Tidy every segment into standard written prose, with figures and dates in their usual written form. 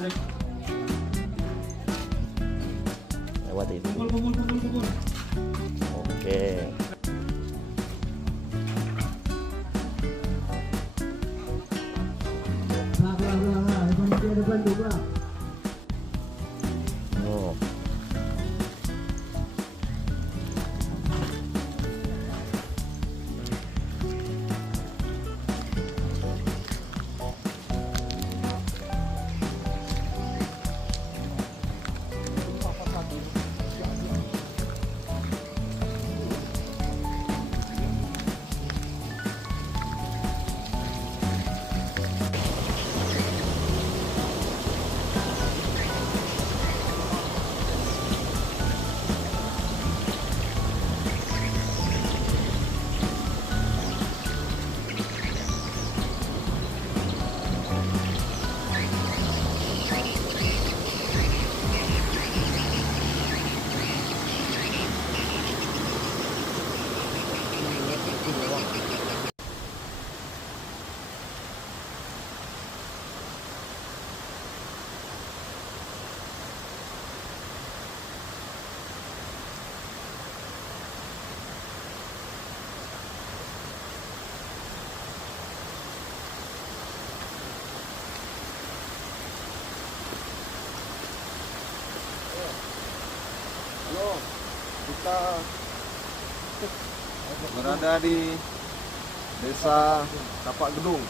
Lewat itu. Oke. Oh. Halo, kita berada di Desa Tapak Gedung,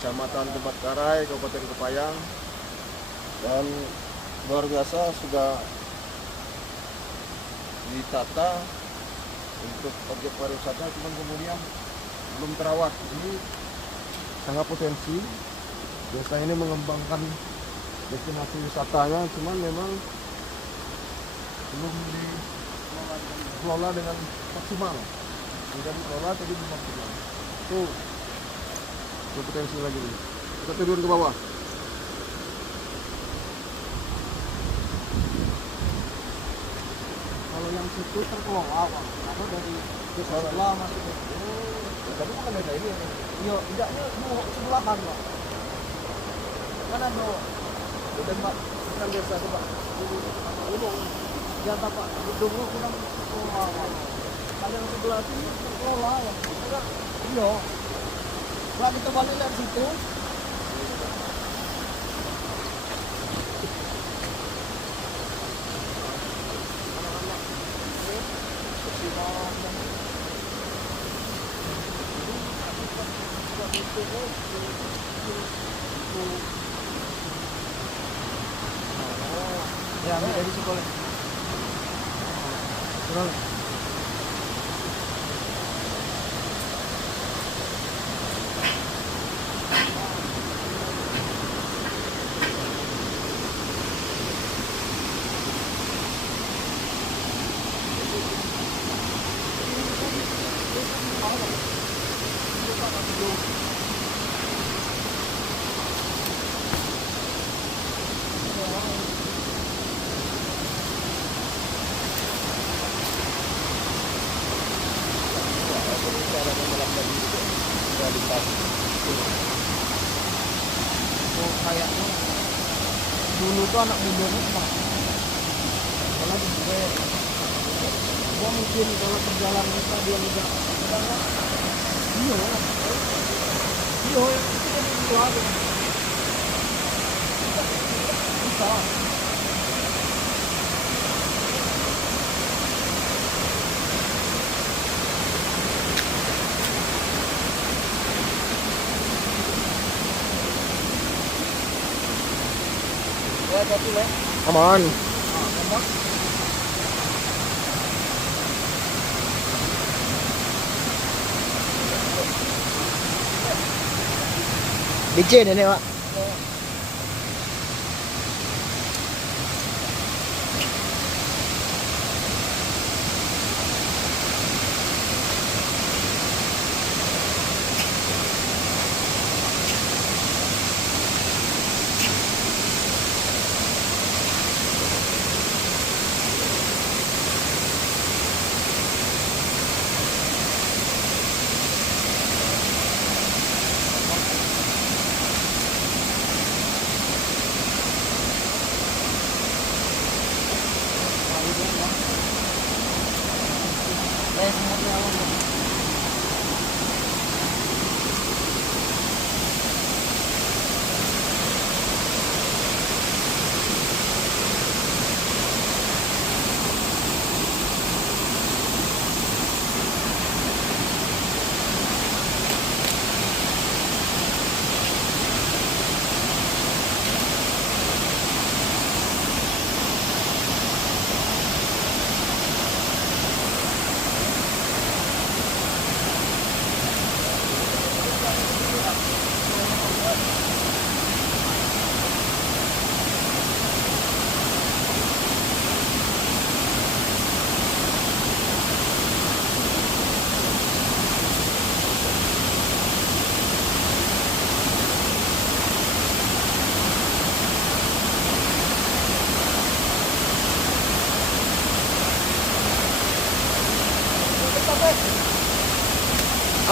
Kecamatan Tempat Karai, Kabupaten Kepayang, dan luar biasa sudah ditata untuk objek pariwisata, cuman kemudian belum terawat. Ini sangat potensi. Desa ini mengembangkan destinasi wisatanya, cuman memang belum dikelola dengan maksimal. Tidak dikelola tapi belum maksimal. Tuh, potensi lagi nih. Kita turun ke bawah. Kalau yang situ terkelola, Bang. Aku dari desa sebelah masuk ke Tapi bukan desa ini. iya, tidaknya sebelahan, Bang. Kan ada Bukan desa itu, Pak. gunung. Yang tapak gedung lu kurang terkelola, Bang. Kalau yang sebelah sini terkelola ya. Iya. Lah kita balik lihat situ. Ya, ambil dari sekolah. Kurang. Oh, kayaknya dulu tuh anak mudanya Pak. Kalau juga gua mungkin kalau perjalanan kita dia juga iya yang itu kan itu aja bisa. Come on. Licin ini, Pak.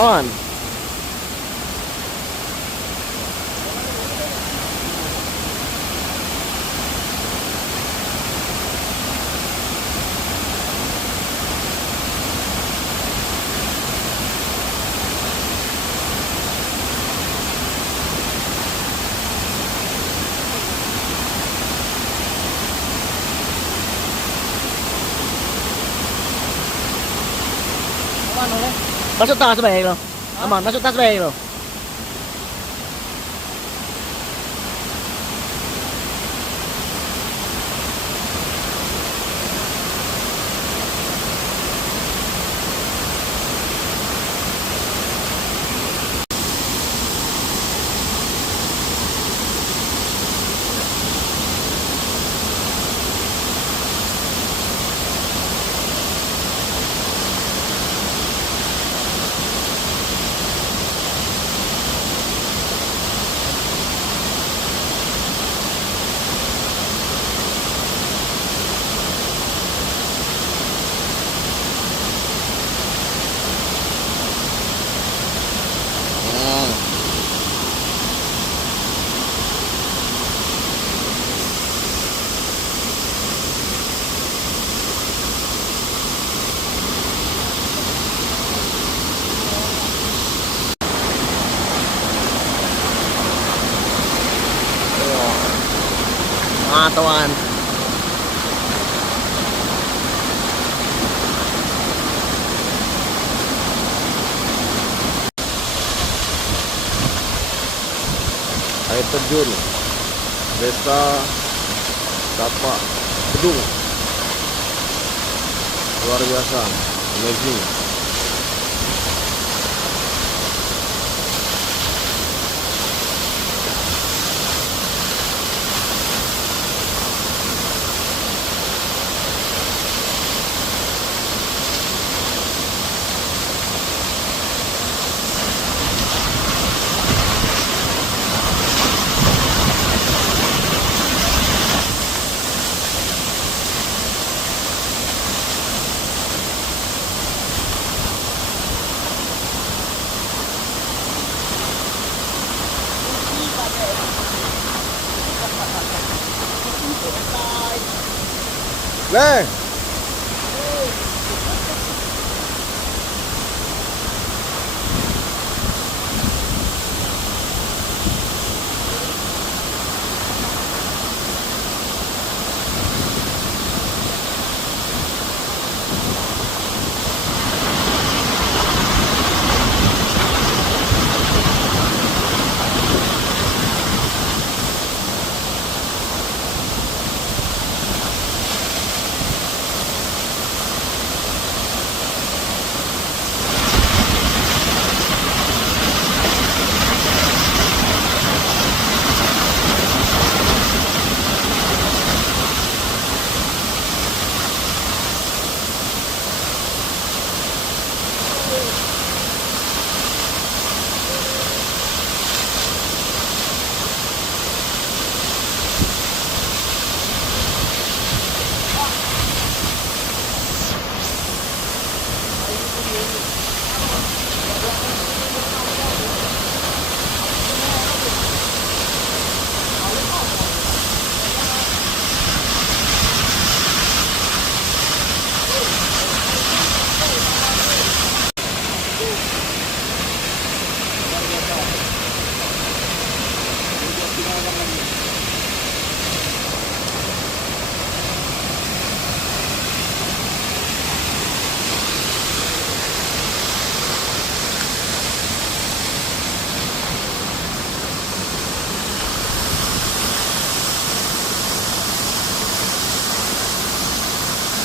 Aman. Ano ulit? Masuk taas ba lo? Aman, masuk taas ba lo? Mga tawan. Air terjun Desa Tapak Kedung. Luar biasa, amazing. Le